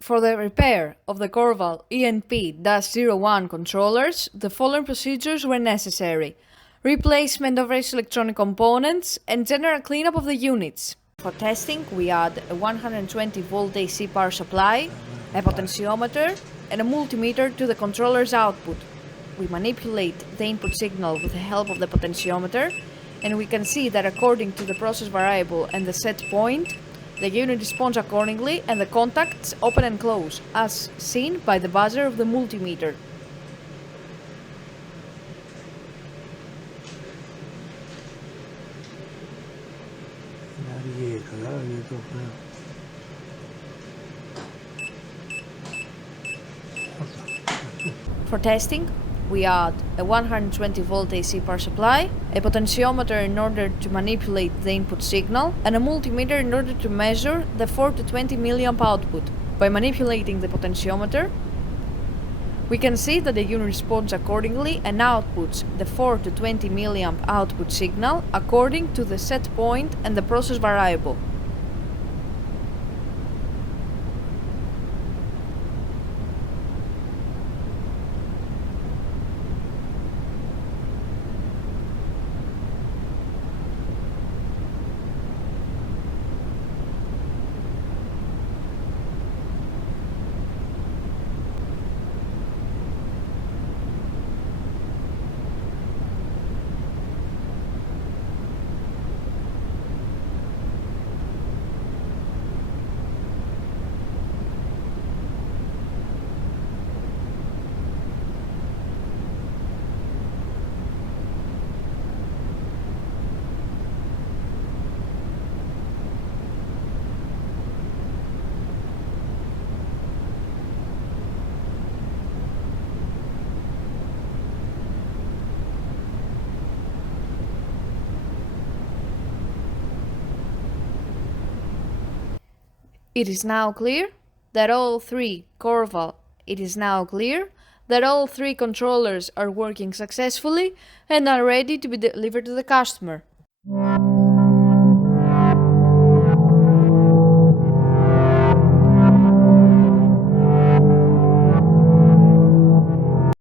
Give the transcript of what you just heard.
For the repair of the Korval E&P-01 controllers, the following procedures were necessary: replacement of various electronic components and general cleanup of the units. For testing, we add a 120-volt AC power supply, a potentiometer, and a multimeter to the controller's output. We manipulate the input signal with the help of the potentiometer, and we can see that according to the process variable and the set point, the unit responds accordingly and the contacts open and close, as seen by the buzzer of the multimeter. For testing, we add a 120-volt AC power supply, a potentiometer in order to manipulate the input signal, and a multimeter in order to measure the 4 to 20 mA output. By manipulating the potentiometer, we can see that the unit responds accordingly and outputs the 4 to 20 mA output signal according to the set point and the process variable. It is now clear that all three controllers are working successfully and are ready to be delivered to the customer.